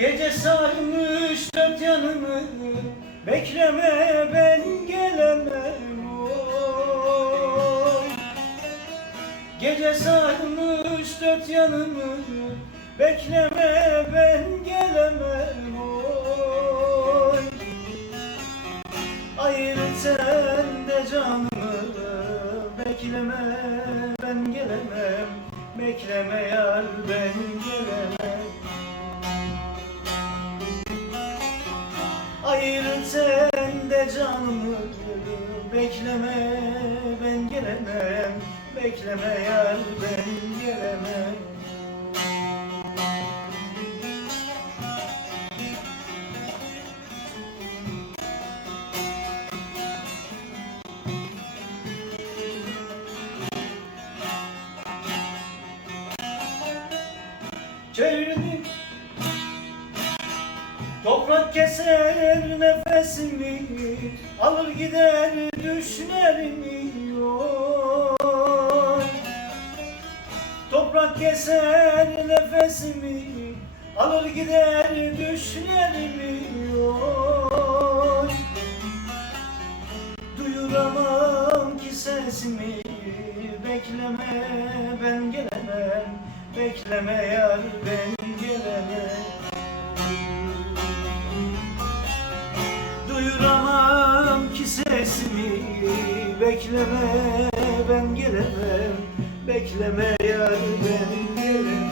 Gece sarmış dört yanımı Bekleme ben gelemem oy. Gece sarmış dört yanımı Bekleme ben gelemem oy. Ayrı sen de canımı Bekleme ben gelemem. Bekleme yar ben Ayrı sen de canımı Bekleme ben gelemem. Bekleme yar ben Toprak keser nefesimi Alır gider düşlerimi. Oy. Toprak keser nefesimi Alır gider düşlerimi. Oy. Duyuramam ki sesimi Bekleme Duyuramam ki sesimi Bekleme ben gelemem Bekleme yar ben gelemem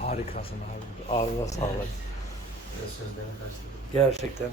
Harikasın abi. Ağzına sağlık. Karşılık. Gerçekten